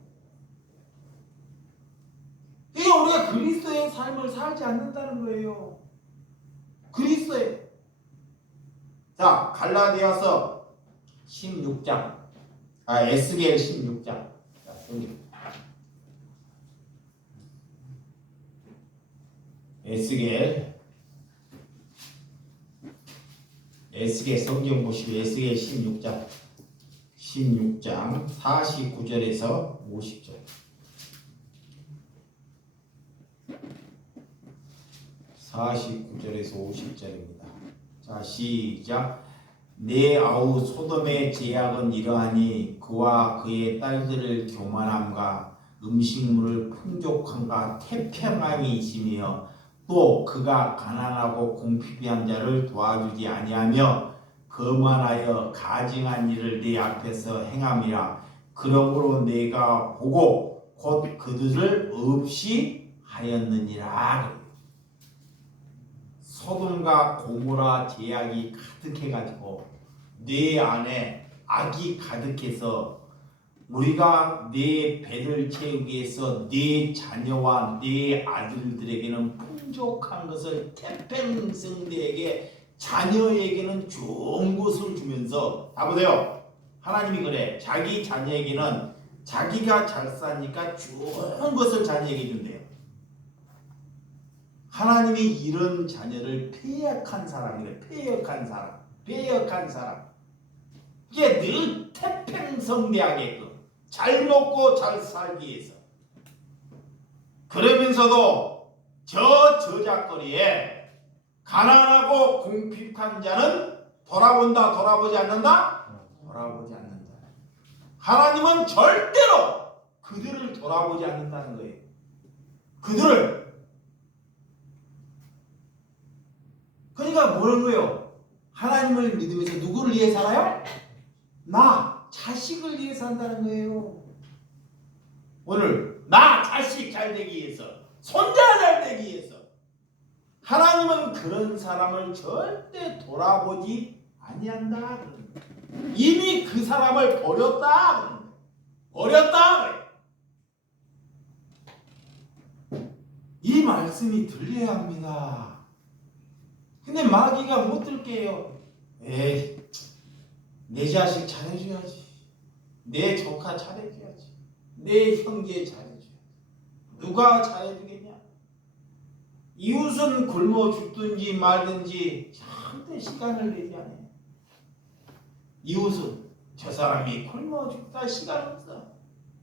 이게 우리가 그리스도의 삶을 살지 않는다는 거예요. 그리스도의. 자, 갈라디아서 16장. 에스겔 16장. 자, 여기. 에스겔 성경 보시고 에스겔 16장 49절에서 50절. 자, 시작. 내 아우 소돔의 제약은 이러하니 그와 그의 딸들을 교만함과 음식물을 풍족함과 태평함이 있으며 또 그가 가난하고 궁핍한 자를 도와주지 아니하며 거만하여 가증한 일을 내 앞에서 행함이라. 그러므로 내가 보고 곧 그들을 없이 하였느니라. 소돔과 고모라 제약이 가득해가지고 뇌 안에 악이 가득해서 우리가 내 배를 채우기 위해서 내 자녀와 내 아들들에게는 풍족한 것을 태평성대에게 자녀에게는 좋은 것을 주면서 보세요. 하나님이 그래. 자기 자녀에게는 자기가 잘 사니까 좋은 것을 자녀에게 준대요. 하나님이 이런 자녀를 패역한 사람이래. 패역한 사람. 이게 늘 태평성대하게끔 잘 먹고 잘 살기 위해서. 그러면서도 저작거리에 가난하고 궁핍한 자는 돌아보지 않는다? 돌아보지 않는다. 하나님은 절대로 그들을 돌아보지 않는다는 거예요. 그들을. 그러니까 뭐라는 거예요? 하나님을 믿으면서 누구를 위해 살아요? 나 자식을 위해 산다는 거예요. 오늘 나 자식 잘 되기 위해서, 손자 잘 되기 위해서. 하나님은 그런 사람을 절대 돌아보지 아니한다. 이미 그 사람을 버렸다. 이 말씀이 들려야 합니다. 근데 마귀가 못 들게요. 에이, 내 자식 잘해줘야지. 내 조카 잘해줘야지. 내 형제 잘해줘야지. 누가 잘해주겠냐? 이웃은 굶어 죽든지 말든지 절대 시간을 내지 않아요. 이웃은 저 사람이 굶어 죽다 시간 없어.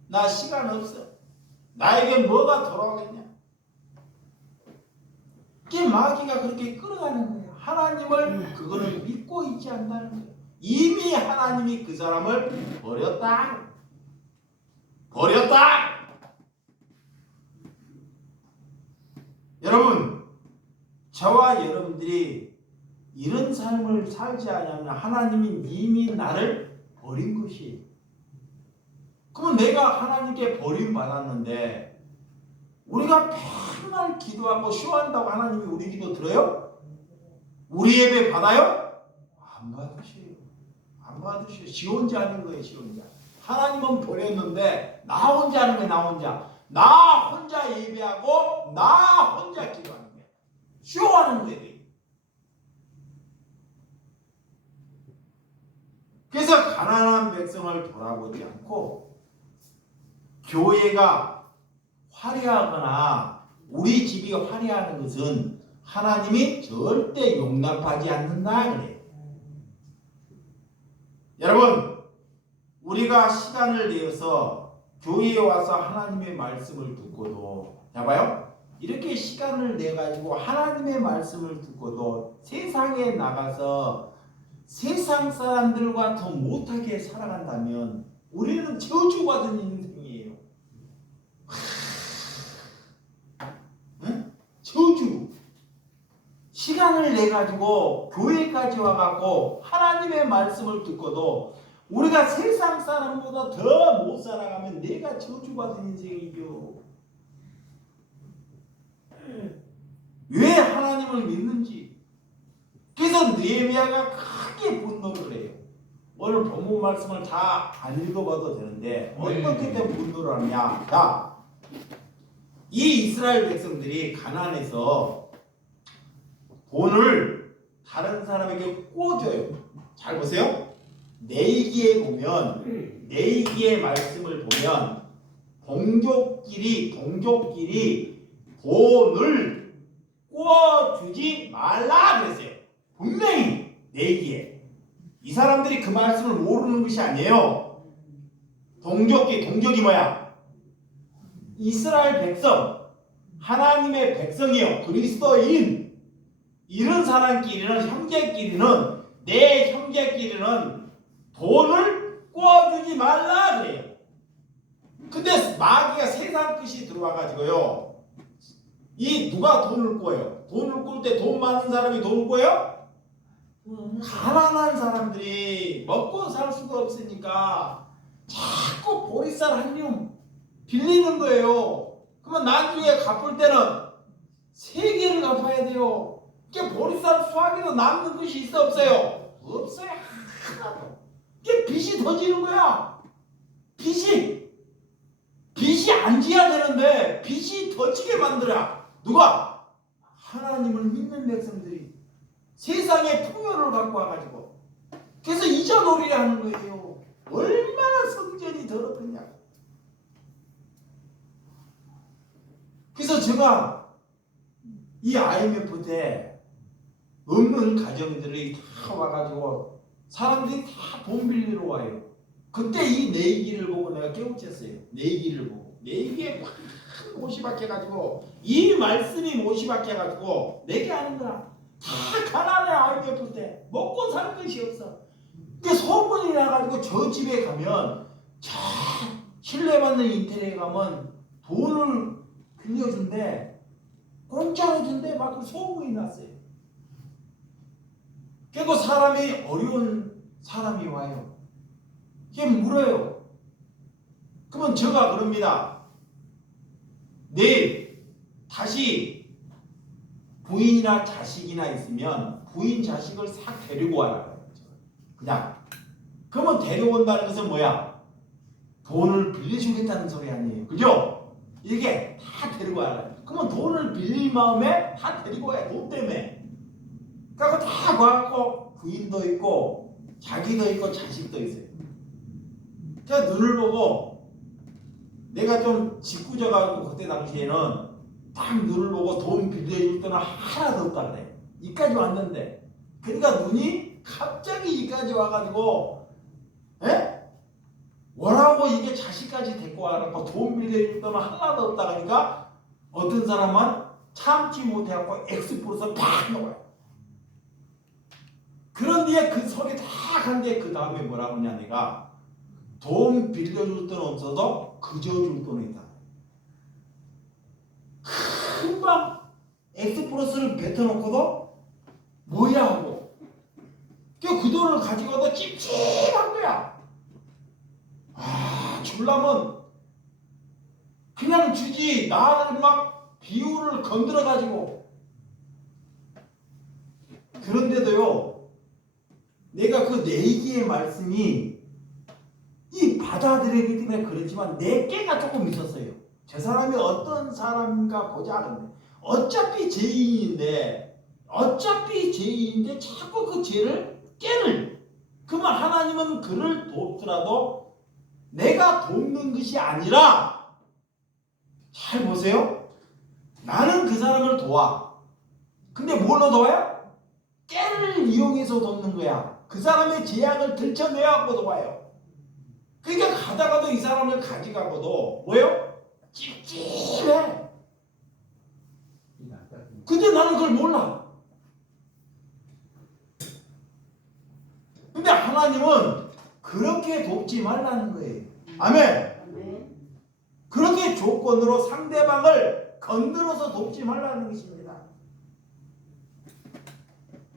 나 시간 없어. 나에게 뭐가 돌아오겠냐? 이게 마귀가 그렇게 끌어가는 거예요. 하나님을 그거를 믿고 있지 않다는 거예요. 이미 하나님이 그 사람을 버렸다. 여러분, 저와 여러분들이 이런 삶을 살지 않으면 하나님이 이미 나를 버린 것이. 그러면 내가 하나님께 버림받았는데 우리가 맨날 기도하고 쇼한다고 하나님이 우리 기도 들어요? 우리 예배 받아요? 안 받으셔요. 안 받으셔요. 지 혼자 하는 거예요. 지 혼자. 하나님은 버렸는데 나 혼자 하는 거예요. 나 혼자. 나 혼자 예배하고 나 혼자 기도하는 거예요. 쇼하는 거예요. 그래서 가난한 백성을 돌아보지 않고 교회가 화려하거나 우리 집이 화려하는 것은 하나님이 절대 용납하지 않는다 그래요. 여러분, 우리가 시간을 내어서 교회에 와서 하나님의 말씀을 듣고도, 봐요, 이렇게 시간을 내 가지고 하나님의 말씀을 듣고도 세상에 나가서 세상 사람들과 더 못하게 살아간다면 우리는 저주받은 인생이에요. 응? 저주. 시간을 내 가지고 교회까지 와갖고 하나님의 말씀을 듣고도 우리가 세상 사람보다 더 못 살아가면 내가 저주받은 인생이죠. 왜 하나님을 믿는지. 그래서 느헤미야가 크게 분노를 해요. 오늘 본문 말씀을 다 안 읽어봐도 되는데 어떻게 된 분노를 하냐. 자, 이 이스라엘 백성들이 가나안에서 돈을 다른 사람에게 꿔줘요. 잘 보세요. 내기에 보면, 내기의 말씀을 보면 동족끼리 돈을 꿔주지 말라 그랬어요. 분명히 내기에. 이 사람들이 그 말씀을 모르는 것이 아니에요. 동족이 뭐야? 이스라엘 백성, 하나님의 백성이요, 그리스도인. 이런 사람끼리는, 형제끼리는, 내 형제끼리는 돈을 꿔주지 말라 그래요. 근데 마귀가 세상 끝이 들어와가지고요, 이 누가 돈을 꿔요? 돈을 꿀 때 돈 많은 사람이 돈을 꿔요? 가난한 사람들이 먹고 살 수가 없으니까 자꾸 보리쌀 한 뼘 빌리는 거예요. 그러면 나중에 갚을 때는 3개를 갚아야 돼요. 이게 보리쌀 수확에도 남는 것이 있어 없어요? 없어요. 하나도. 이게 빚이 더 지는 거야. 빚이 안 지어야 되는데 빚이 더 지게 만들어. 누가? 하나님을 믿는 백성들이 세상에 풍요를 갖고 와가지고. 그래서 이자놀이를 하는 거예요. 얼마나 성전이 더럽겠냐. 그래서 제가 이 IMF 때 없는 가정들이 다 와가지고 사람들이 다 돈 빌리러 와요. 그때 이 내기를 보고 내가 깨우쳤어요. 내기를 보고. 내기에 막 못이 박혀가지고, 이 말씀이 못이 박혀가지고 내게 하는 거야. 다 가난해. IMF 때 먹고 살 것이 없어. 근데 소문이 나가지고 저 집에 가면, 신뢰받는 인테리어에 가면 돈을 빌려준대. 공짜로 준대. 막 소문이 났어요. 그리고 사람이, 어려운 사람이 와요. 이게 물어요. 그러면 제가 그럽니다. 내일 다시 부인이나 자식이나 있으면 부인 자식을 싹 데리고 와라. 그냥. 그러면 데려온다는 것은 뭐야? 돈을 빌려주겠다는 소리 아니에요. 그죠? 이게 다 데리고 와라. 그러면 돈을 빌릴 마음에 다 데리고 와요. 돈 때문에. 그러니까 다 와갖고 부인도 있고 자기도 있고 자식도 있어요. 제가 눈을 보고, 내가 좀 짓궂어가지고 그때 당시에는 딱 눈을 보고 돈 빌려줄 때는 하나도 없다 그래. 이까지 왔는데, 그러니까 눈이 갑자기 이까지 와가지고, 뭐라고 이게 자식까지 데리고 와갖고 돈 빌려줄 때는 하나도 없다 그러니까 어떤 사람은 참지 못해갖고 엑스포에서 팍 나와요. 그런 뒤에 그 소리 다 한데 그 다음에 뭐라고 하냐 내가 돈 빌려줄 돈 없어도 그저줄 돈이 있다. 금방 엑스플러스를 뱉어놓고도 뭐야 하고 그 돈을 가지고도 찝찝한 거야. 아 줄라면 그냥 주지 나를 막 비율을 건드려 가지고. 그런데도요 내가 그 내기의 말씀이 이 받아들이기 때문에 그렇지만 내게가 조금 있었어요. 저 사람이 어떤 사람인가 보지 않은데 어차피 죄인인데 자꾸 그 죄를 깨를. 그러면 하나님은 그를 돕더라도 내가 돕는 것이 아니라 잘 보세요. 나는 그 사람을 도와. 근데 뭘로 도와요? 깨를 이용해서 돕는 거야. 그 사람의 죄악을 들춰내갖고 도와요. 그러니까 가다가도 이 사람을 가져가고도 뭐예요? 찝찝해. 근데 나는 그걸 몰라. 근데 하나님은 그렇게 돕지 말라는 거예요. 아멘. 그렇게 조건으로 상대방을 건드려서 돕지 말라는 것입니다.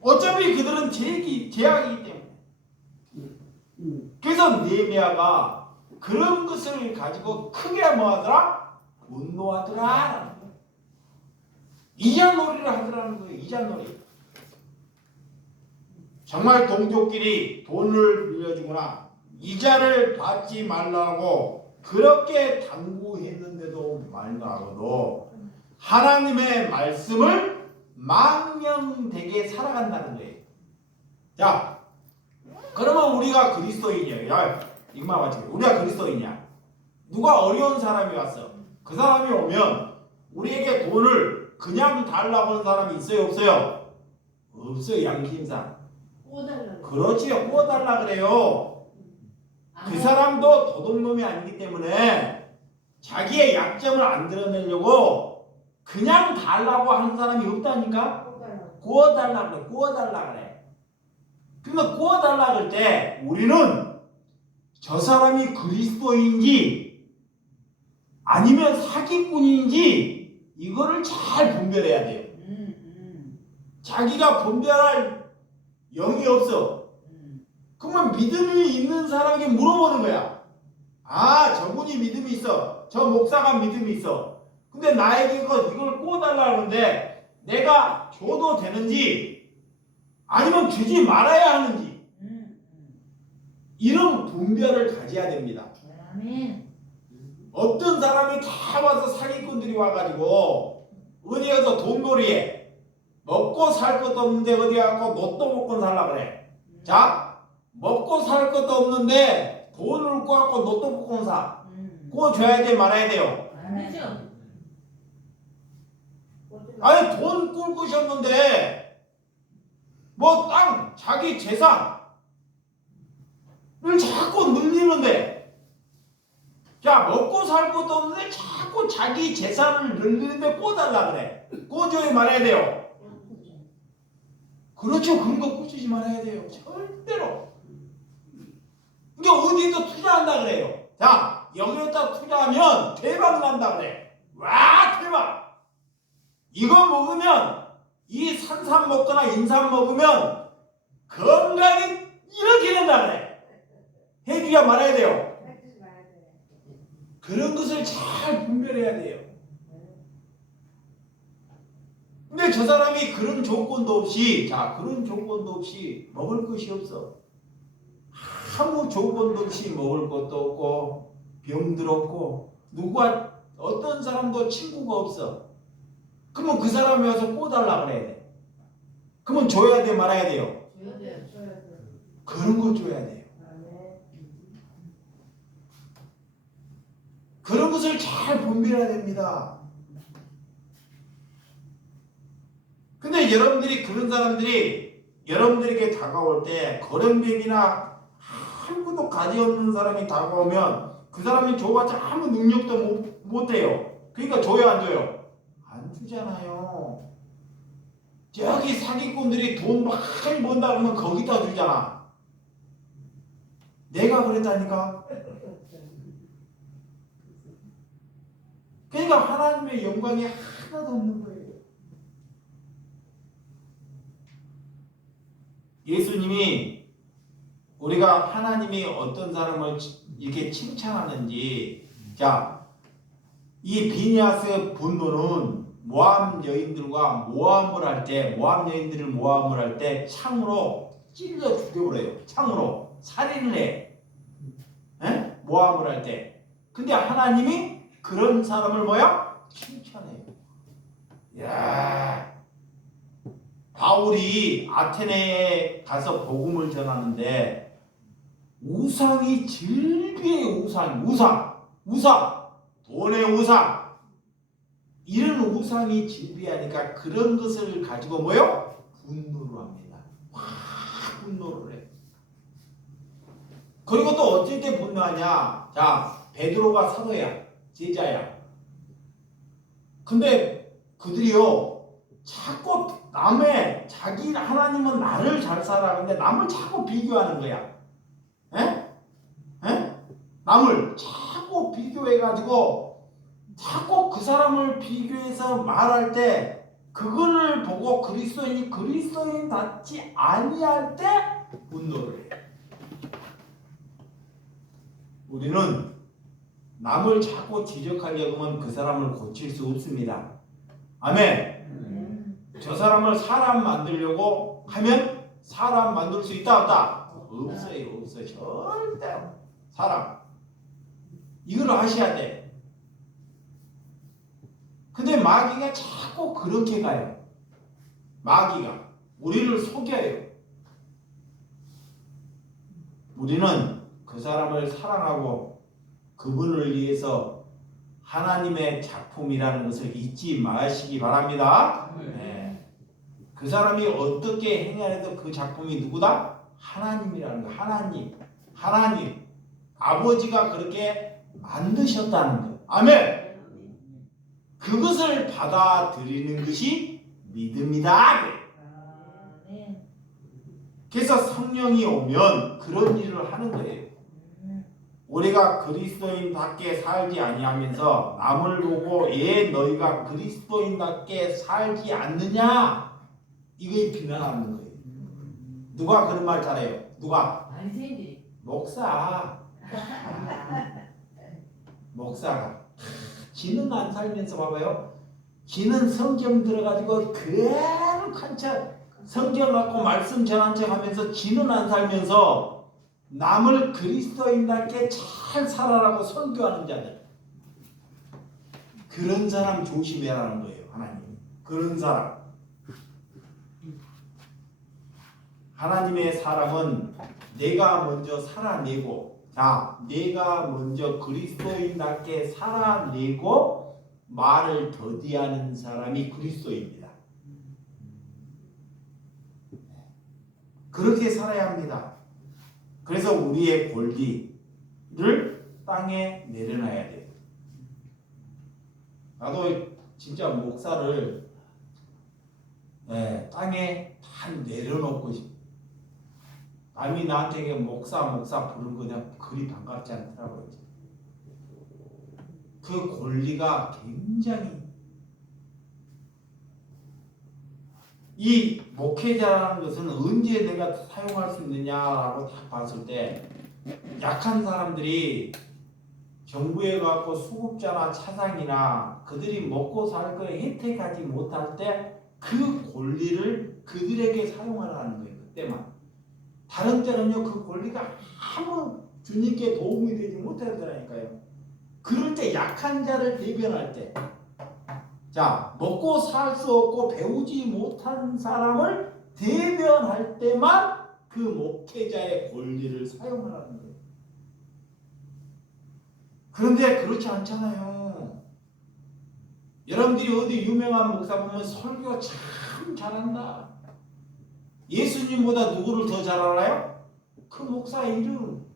어차피 그들은 죄악이기 때문에. 그래서 느헤미야가 그런 것을 가지고 크게 뭐하더라? 분노하더라. 이자놀이를 하더라는 거예요. 이자놀이. 정말 동족끼리 돈을 빌려주거나 이자를 받지 말라고 그렇게 당부했는데도 불구하고도 하나님의 말씀을 망령되게 살아간다는 거예요. 자, 그러면 우리가 그리스도인이에요. 야, 이마 맞지? 우리가 그리스도인이야. 누가 어려운 사람이 왔어. 그 사람이 오면 우리에게 돈을 그냥 달라고 하는 사람이 있어요, 없어요? 없어요, 양심상. 그렇지요, 구워달라 그래요. 그 사람도 도둑놈이 아니기 때문에 자기의 약점을 안 드러내려고 그냥 달라고 하는 사람이 없다니까? 구워달라 그래, 구워달라 그래. 그러면 구워달라 그럴 때 우리는 저 사람이 그리스도인지 아니면 사기꾼인지 이거를 잘 분별해야 돼요. 자기가 분별할 영이 없어. 그러면 믿음이 있는 사람에게 물어보는 거야. 아, 저분이 믿음이 있어. 저 목사가 믿음이 있어. 근데 나에게 이걸 구워달라고 하는데 내가 줘도 되는지 아니면 주지 말아야 하는지 이런 분별을 가져야 됩니다. 어떤 사람이 다 와서 사기꾼들이 와가지고 어디 가서 돈벌이에 먹고 살 것도 없는데 어디 가서 로또 먹고 살라 그래. 자, 먹고 살 것도 없는데 돈을 꿔갖고 로또 먹고 사. 그거 줘야 돼 말아야 돼요? 아니 돈 꿀 것이 없는데 뭐 땅 자기 재산을 자꾸 늘리는데 자 먹고 살 것도 없는데 자꾸 자기 재산을 늘리는데 꿔달라 그래. 그거 줘야 말아야 돼요? 그렇죠. 그런 거 꾸짖지 말아야 돼요. 절대로. 이게 어디에도 투자한다 그래요. 자, 여기에다 투자하면 대박 난다 그래. 와, 대박. 이거 먹으면 이 산삼 먹거나 인삼 먹으면 건강이 이렇게 된다 그래. 해주자 말아야 돼요. 그런 것을 잘 분별해야 돼요. 근데 저 사람이 그런 조건도 없이, 자, 그런 조건도 없이 먹을 것이 없어. 아무 조건도 없이 먹을 것도 없고, 병들 없고, 누구와, 어떤 사람도 친구가 없어. 그러면 그 사람이 와서 꿔달라 그래야 돼. 그러면 줘야 돼, 말아야 돼요? 줘야 돼. 그런 걸 줘야 돼요. 그런 것을 잘 분별해야 됩니다. 근데 여러분들이 그런 사람들이 여러분들에게 다가올 때 거렁뱅이나 아무것도 가지 없는 사람이 다가오면 그 사람이 줘봤자 아무 능력도 못해요. 그러니까 줘요 안 줘요? 안 주잖아요. 저기 사기꾼들이 돈 많이 번다 그러면 거기다 주잖아. 내가 그랬다니까. 그러니까 하나님의 영광이 하나도 없는 거예요. 예수님이 우리가 하나님이 어떤 사람을 이렇게 칭찬하는지, 자, 이 비니아스 분노는 모함 여인들과 모함을 할 때, 모함 여인들을 모함을 할 때 창으로 찔러 죽여버려요. 창으로 살인을 해. 에? 모함을 할 때. 근데 하나님이 그런 사람을 뭐야? 칭찬해요. 야, 바울이 아테네에 가서 복음을 전하는데 우상이 즐비해요. 우상, 돈의 우상. 이런 우상이 즐비하니까 그런 것을 가지고 뭐요? 분노를 합니다. 분노를 해. 그리고 또 어쩔 때 분노하냐? 자, 베드로가 사도야, 제자야. 근데 그들이요, 자꾸 남의, 자기 하나님은 나를 잘 살아. 근데 남을 자꾸 비교하는 거야. 에? 남을 자꾸 비교해가지고 자꾸 그 사람을 비교해서 말할 때 그거를 보고 그리스도인답지 아니할 때 분노를 해요. 우리는 남을 자꾸 지적하려고 하면 그 사람을 고칠 수 없습니다. 아멘. 저 사람을 사람 만들려고 하면 사람 만들 수 있다 없다? 없어요. 절대 사람. 이걸 아셔야 돼. 근데 마귀가 자꾸 그렇게 가요. 마귀가 우리를 속여요. 우리는 그 사람을 사랑하고 그분을 위해서 하나님의 작품이라는 것을 잊지 마시기 바랍니다. 네. 그 사람이 어떻게 행하여도 그 작품이 누구다? 하나님이라는 거. 하나님 아버지가 그렇게 만드셨다는 거. 아멘. 그것을 받아들이는 것이 믿음이다. 그래서 성령이 오면 그런 일을 하는 거예요. 우리가 그리스도인답게 살지 아니하면서 남을 보고 너희가 그리스도인답게 살지 않느냐, 이거에 비난하는 거예요. 누가 그런 말 잘해요? 누가? 목사가 지는 안 살면서 봐봐요. 지는 성경 들어가지고 그대로 관찰, 성경 갖고 말씀 전한 척 하면서 지는 안 살면서 남을 그리스도인답게 잘 살아라고 설교하는 자들, 그런 사람 조심해라는 거예요. 하나님 그런 사람. 하나님의 사람은 내가 먼저 살아내고, 자, 내가 먼저 그리스도인답게 살아내고 말을 더디하는 사람이 그리스도입니다. 그렇게 살아야 합니다. 그래서 우리의 권리를 땅에 내려놔야 돼요. 나도 진짜 목사를 땅에 다 내려놓고 싶어. 남이 나한테 목사 부르는 거 그냥 그리 반갑지 않더라고요. 그 권리가 굉장히, 이 목회자라는 것은 언제 내가 사용할 수 있느냐라고 딱 봤을 때, 약한 사람들이 정부에 가고 수급자나 차상이나 그들이 먹고 살 거에 혜택하지 못할 때 그 권리를 그들에게 사용하라는 거예요. 그때만. 다른 때는요, 그 권리가 아무 주님께 도움이 되지 못하더라니까요. 그럴 때, 약한 자를 대변할 때, 자, 먹고 살 수 없고 배우지 못한 사람을 대변할 때만 그 목회자의 권리를 사용하라는 거예요. 그런데 그렇지 않잖아요. 여러분들이 어디 유명한 목사 보면 설교 참 잘한다. 예수님보다 누구를 더 잘 알아요? 그 목사의 이름.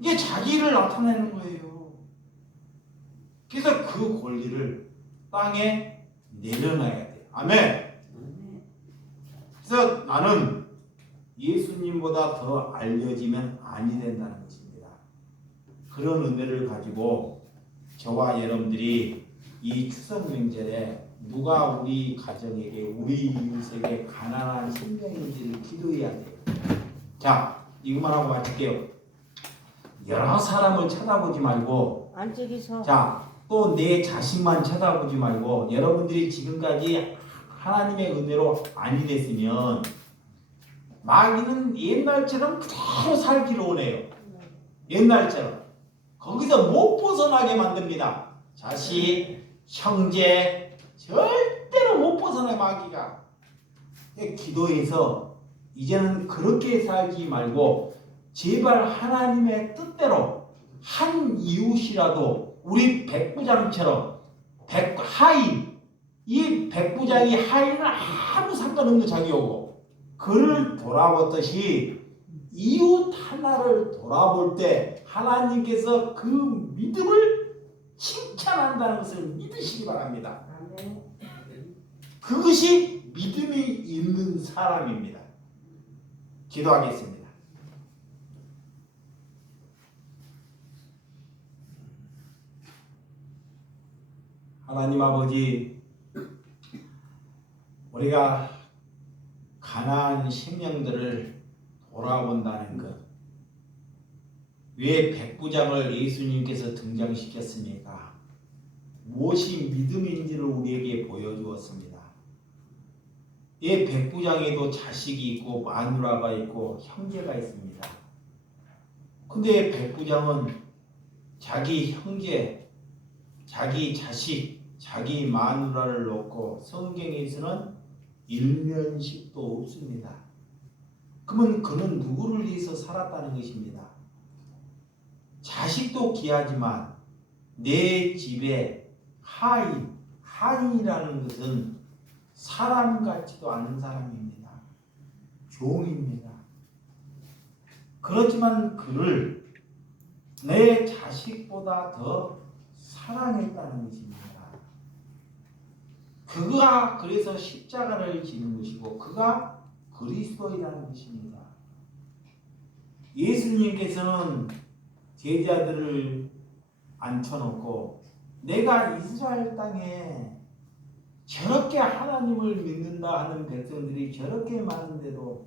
이게 자기를 나타내는 거예요. 그래서 그 권리를 땅에 내려놔야 돼요. 아멘. 그래서 나는 예수님보다 더 알려지면 아니 된다는 것입니다. 그런 은혜를 가지고 저와 여러분들이 이 추석 명절에 누가 우리 가정에게 우리 이웃에게 가난한 생명인지를 기도해야 돼요. 자, 이것만 하고 마칠게요. 여러 사람을 쳐다보지 말고 안쪽에서 자, 또 내 자신만 쳐다보지 말고 여러분들이 지금까지 하나님의 은혜로 아니 됐으면 마귀는 옛날처럼 그대로 살기를 원해요. 옛날처럼 거기서 못 벗어나게 만듭니다. 자식, 형제 절대로 못 벗어나요. 마귀가. 기도해서 이제는 그렇게 살지 말고 제발 하나님의 뜻대로 한 이웃이라도 우리 백부장처럼 하인, 이 백부장이 하인은 아무 상관없는 자기오고 그를 돌아보듯이 이웃 하나를 돌아볼 때 하나님께서 그 믿음을 칭찬한다는 것을 믿으시기 바랍니다. 그것이 믿음이 있는 사람입니다. 기도하겠습니다. 하나님 아버지, 우리가 가난한 심령들을 돌아본다는 것, 왜 백부장을 예수님께서 등장시켰습니까? 무엇이 믿음인지를 우리에게 보여주었습니다. 이 백부장에도 자식이 있고 마누라가 있고 형제가 있습니다. 근데 백부장은 자기 형제, 자기 자식, 자기 마누라를 놓고 성경에서는 일면식도 없습니다. 그러면 그는 누구를 위해서 살았다는 것입니다. 자식도 귀하지만 내 집에 하인이라는 것은 사람 같지도 않은 사람입니다. 종입니다. 그렇지만 그를 내 자식보다 더 사랑했다는 것입니다. 그가 그래서 십자가를 지는 것이고 그가 그리스도이라는 것입니다. 예수님께서는 제자들을 앉혀놓고 내가 이스라엘 땅에 저렇게 하나님을 믿는다 하는 백성들이 저렇게 많은데도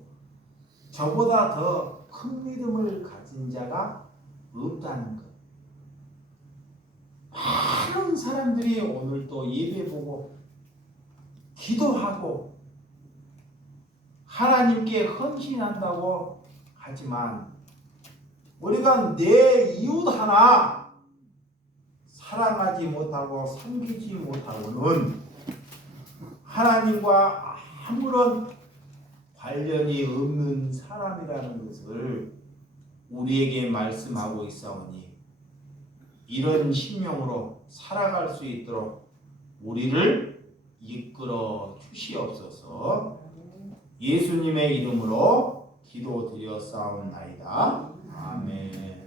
저보다 더 큰 믿음을 가진 자가 없다는 것. 많은 사람들이 오늘 또 예배 보고 기도하고 하나님께 헌신한다고 하지만 우리가 내 이웃 하나 사랑하지 못하고 섬기지 못하고는 하나님과 아무런 관련이 없는 사람이라는 것을 우리에게 말씀하고 있사오니 이런 심령으로 살아갈 수 있도록 우리를 이끌어 주시옵소서. 예수님의 이름으로 기도드렸사옵나이다. 아멘.